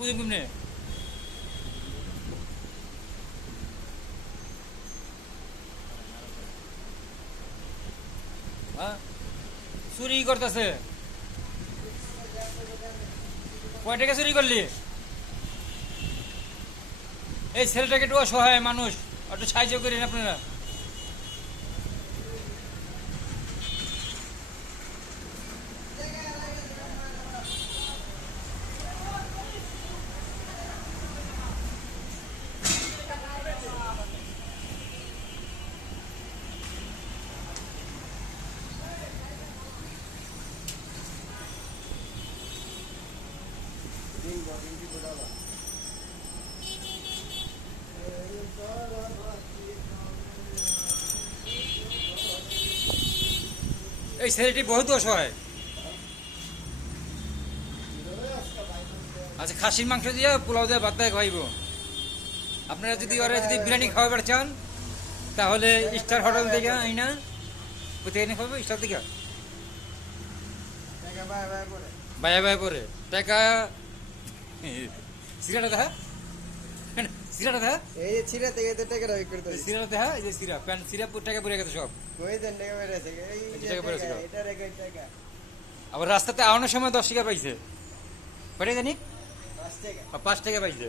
বুঝুন কেমনে? হ্যাঁ, চুরি করতেছে। কয় টাকা চুরি করলি? এই ছেলেটাকে একটু অসহায় মানুষ, একটু সাহায্য করেন আপনারা। এই ছেলেটি বহুত অসহায়। আচ্ছা, খাসির মাংস দিয়ে পোলাও দিয়ে ভাত দিয়ে খাইব। আপনারা যদি ওরা যদি বিরিয়ানি খাওয়াবার চান তাহলে স্টার হোটেল থেকে আইনা কোথায় এনে খাবো? স্টার থেকে বায়া বায়া পরে টাকা সিরাটা দেখা, সিরাটা দেখা, এই যে ছিড়া থেকে তো টাকা রাখি করতে সিরাটা দেখা, এই যে সিরা প্যান্ট সিরা টাকা পড়ে গেছে সব। কই দেন টাকা বের আছে এই এই যে যে টাকা বের আছে টাকা গো। এটা রেখে টাকা আবার রাস্তাতে আওয়ানোর সময় 10 টাকা পাইছে, কয়টা জানি? 5 টাকা 5 টাকা পাইছে।